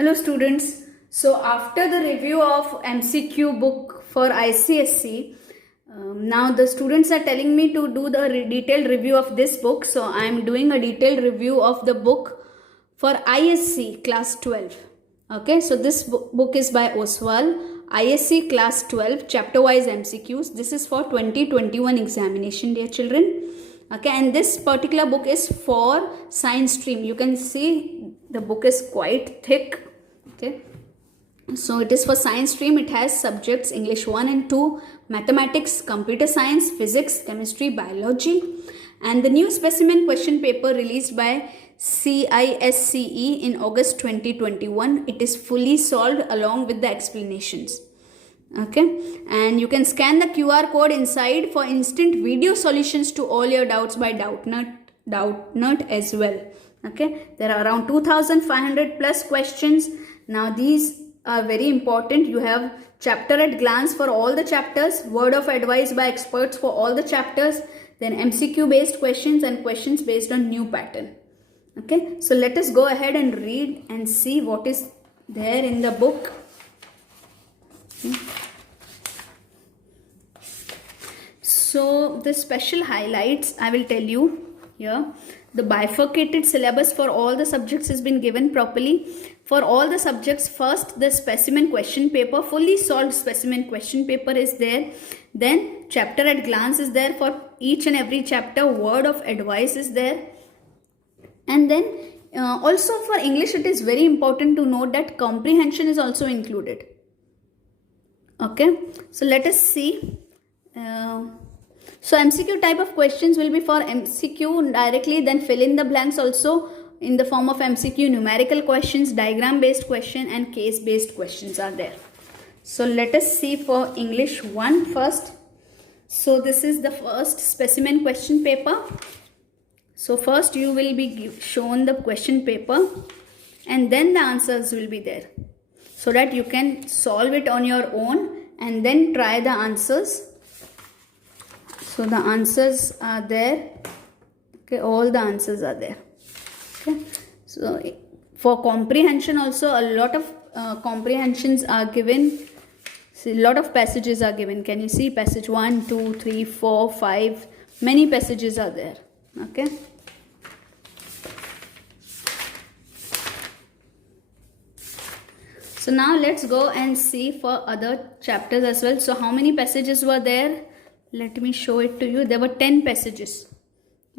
Hello students. So after the review of MCQ book for ICSC, now the students are telling me to do the detailed review of this book. So I am doing a detailed review of the book for ISC class 12. Okay, so this book is by Oswal, ISC class 12, chapter wise MCQs. This is for 2021 examination, dear children. Okay, and this particular book is for science stream. You can see the book is quite thick. Okay, so it is for science stream. It has subjects English 1 and 2, mathematics, computer science, physics, chemistry, biology, and the new specimen question paper released by CISCE in August 2021. It is fully solved along with the explanations. Okay, and you can scan the QR code inside for instant video solutions to all your doubts by Doubtnut as well. Okay, there are around 2500 plus questions. Now these are very important. You have chapter at glance for all the chapters, word of advice by experts for all the chapters, then MCQ based questions and questions based on new pattern. Okay, so let us go ahead and read and see what is there in the book. So the special highlights I will tell you here. The bifurcated syllabus for all the subjects has been given properly. For all the subjects, first the specimen question paper, fully solved specimen question paper is there. Then chapter at glance is there for each and every chapter. Word of advice is there. And then also for English, it is very important to note that comprehension is also included. Okay, so let us see. So MCQ type of questions will be for MCQ directly, then fill in the blanks also in the form of MCQ, numerical questions, diagram based question and case based questions are there. So let us see for English 1 first. So this is the first specimen question paper. So first you will be shown the question paper and then the answers will be there, so that you can solve it on your own and then try the answers. So the answers are there. Okay, all the answers are there. Okay, so for comprehension also a lot of comprehensions are given. See, a lot of passages are given. Can you see passage 1, 2, 3, 4, 5? Many passages are there. Okay. So now let's go and see for other chapters as well. So how many passages were there? Let me show it to you. There were 10 passages.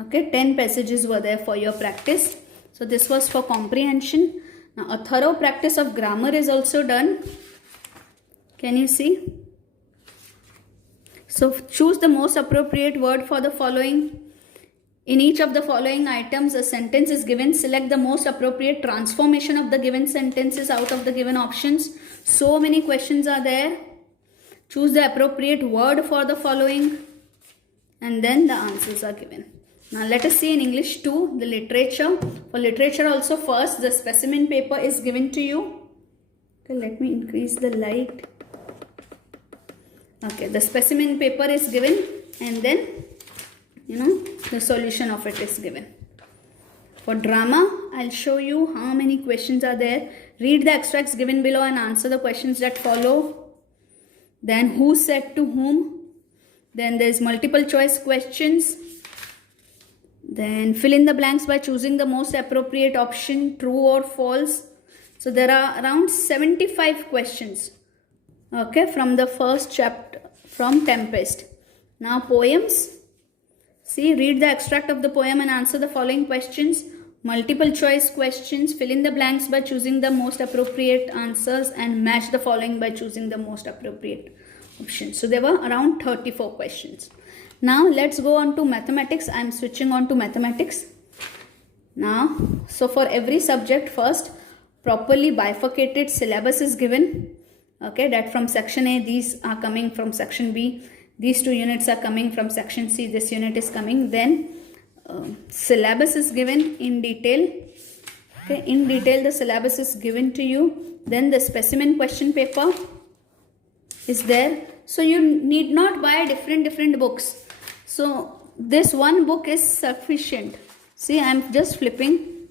Okay, 10 passages were there for your practice. So this was for comprehension. Now a thorough practice of grammar is also done. Can you see? So choose the most appropriate word for the following. In each of the following items, a sentence is given. Select the most appropriate transformation of the given sentences out of the given options. So many questions are there. Choose the appropriate word for the following. And then the answers are given. Now let us see in English 2, the literature. For literature also first, the specimen paper is given to you. Okay, let me increase the light. Okay, the specimen paper is given and then the solution of it is given. For drama, I'll show you how many questions are there. Read the extracts given below and answer the questions that follow. Then who said to whom. Then there's multiple choice questions. Then fill in the blanks by choosing the most appropriate option, true or false. So there are around 75 questions. Okay, from the first chapter, from Tempest. Now poems. See, read the extract of the poem and answer the following questions. Multiple choice questions. Fill in the blanks by choosing the most appropriate answers and match the following by choosing the most appropriate options. So there were around 34 questions. Now let's go on to mathematics. I am switching on to mathematics. Now, so for every subject first, properly bifurcated syllabus is given. Okay, that from section A, these are coming from section B. These two units are coming from section C. This unit is coming. Then syllabus is given in detail. Okay, in detail the syllabus is given to you. Then the specimen question paper is there. So you need not buy different books. So this one book is sufficient. See, I am just flipping.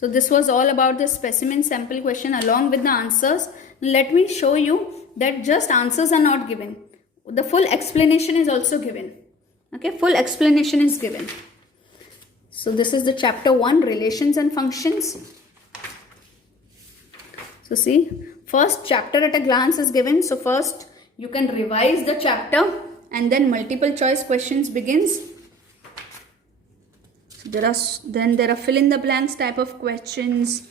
So this was all about the specimen sample question along with the answers. Let me show you that just answers are not given. The full explanation is also given. Okay, full explanation is given. So this is the chapter 1, relations and functions. So see, first chapter at a glance is given. So first you can revise the chapter and then multiple choice questions begins. There are fill in the blanks type of questions.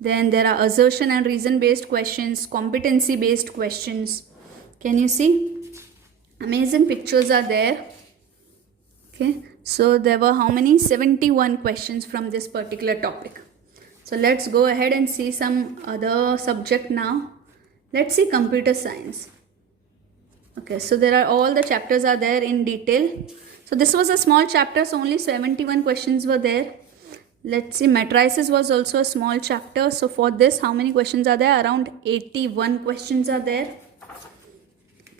Then there are assertion and reason based questions, competency based questions. Can you see? Amazing pictures are there. Okay, so there were how many? 71 questions from this particular topic. So let's go ahead and see some other subject now. Let's see computer science. Okay, so there are all the chapters are there in detail. So this was a small chapter, so only 71 questions were there. Let's see, matrices was also a small chapter. So for this, how many questions are there? Around 81 questions are there.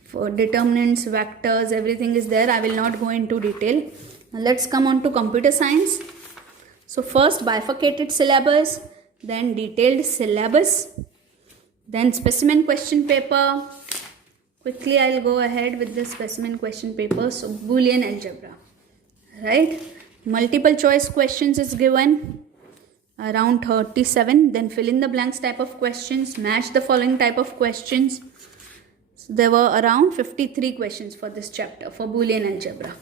For determinants, vectors, everything is there. I will not go into detail. Now let's come on to computer science. So first bifurcated syllabus, then detailed syllabus, then specimen question paper. Quickly I'll go ahead with the specimen question paper. So Boolean algebra, right? Multiple choice questions is given, around 37. Then fill in the blanks type of questions, match the following type of questions. So there were around 53 questions for this chapter for Boolean algebra.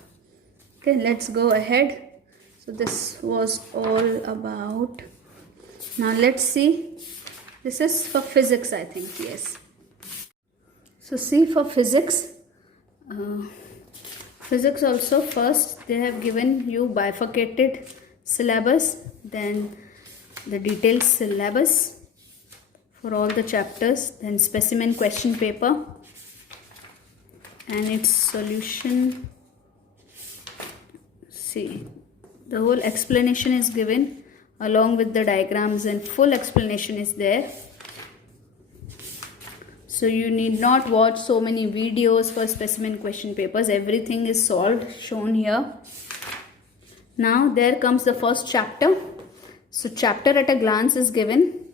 Okay, let's go ahead. So this was all about. Now let's see. This is for physics, I think. Yes. So see, for physics. Physics also, first they have given you bifurcated syllabus, then the detailed syllabus for all the chapters, then specimen question paper and its solution. See, the whole explanation is given along with the diagrams and full explanation is there. So you need not watch so many videos for specimen question papers. Everything is solved, shown here. Now there comes the first chapter. So chapter at a glance is given.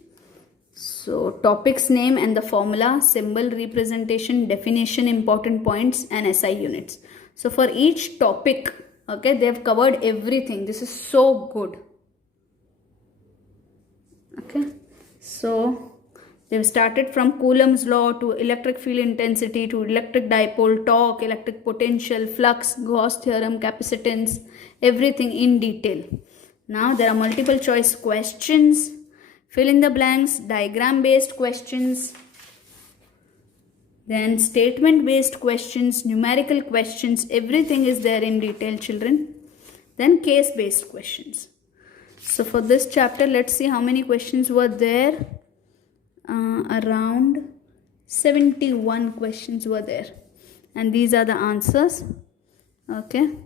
So topic's name and the formula, symbol representation, definition, important points and SI units. So for each topic, okay, they have covered everything. This is so good. Okay, so they've started from Coulomb's law to electric field intensity to electric dipole, torque, electric potential, flux, Gauss theorem, capacitance, everything in detail. Now there are multiple choice questions, fill in the blanks, diagram based questions, then statement based questions, numerical questions, everything is there in detail, children. Then case based questions. So for this chapter, let's see how many questions were there. Around 71 questions were there, and these are the answers. Okay,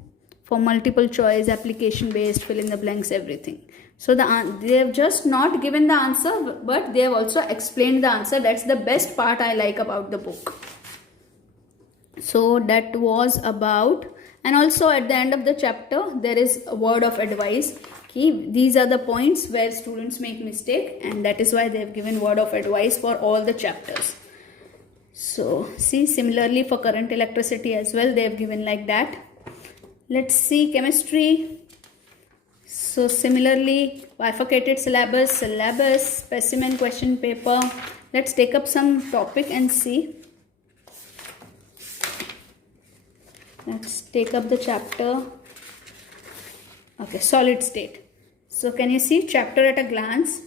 for multiple choice, application based, fill in the blanks, everything. So they have just not given the answer, but they have also explained the answer. That's the best part I like about the book. So that was about, and also at the end of the chapter there is a word of advice. Okay, these are the points where students make mistake, and that is why they have given word of advice for all the chapters. So see, similarly for current electricity as well, they have given like that. Let's see chemistry. So similarly, bifurcated syllabus, specimen question paper. Let's take up some topic and see. Let's take up the chapter. Okay, solid state. So can you see chapter at a glance?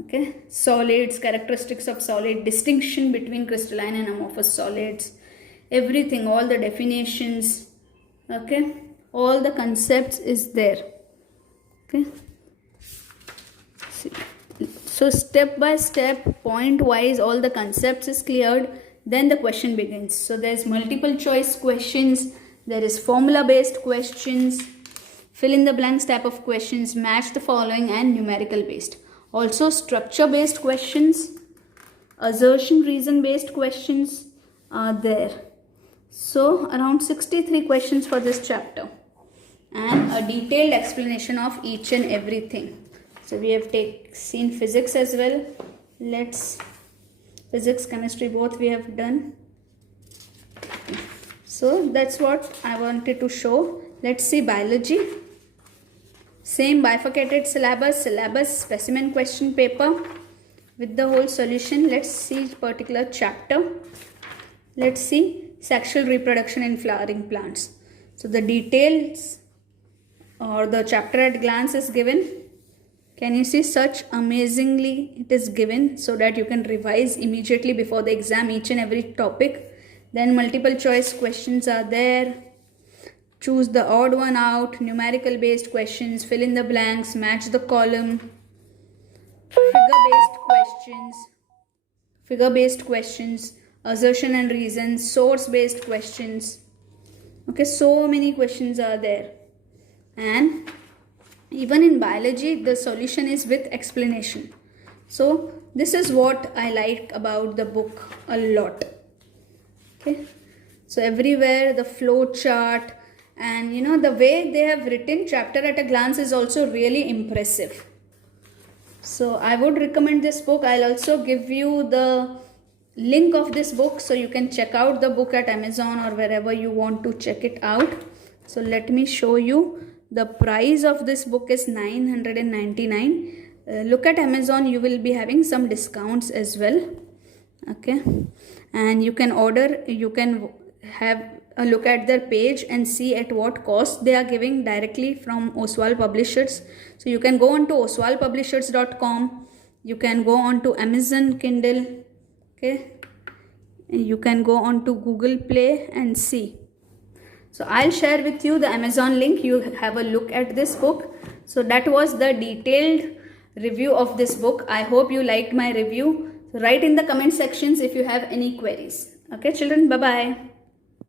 Okay, solids, characteristics of solid, distinction between crystalline and amorphous solids, everything, all the definitions. Okay, all the concepts is there. Okay, see. So step by step, point wise, all the concepts is cleared. Then the question begins. So there's multiple choice questions, there is formula based questions, fill in the blanks type of questions, match the following, and numerical based. Also structure based questions, assertion reason based questions are there. So around 63 questions for this chapter and a detailed explanation of each and everything. So we have seen physics as well. Physics, chemistry, both we have done. So that's what I wanted to show. Let's see biology. Same bifurcated syllabus, specimen question paper with the whole solution. Let's see particular chapter. Let's see sexual reproduction in flowering plants. So the details or the chapter at glance is given. Can you see such amazingly it is given so that you can revise immediately before the exam each and every topic. Then multiple choice questions are there. Choose the odd one out, numerical based questions, fill in the blanks, match the column, figure based questions, assertion and reason, source based questions. Okay, so many questions are there. And even in biology, the solution is with explanation. So this is what I like about the book a lot. Okay, so everywhere the flow chart and the way they have written chapter at a glance is also really impressive. So I would recommend this book. I'll also give you the link of this book so you can check out the book at Amazon or wherever you want to check it out. So let me show you. The price of this book is $999. Look at Amazon, you will be having some discounts as well. Okay, and you can order, you can have a look at their page and see at what cost they are giving directly from Oswald Publishers. So you can go on to oswaldpublishers.com, you can go on to Amazon Kindle, okay, and you can go on to Google Play and see. So I'll share with you the Amazon link. You have a look at this book. So that was the detailed review of this book. I hope you liked my review. So write in the comment sections if you have any queries. Okay children, bye bye.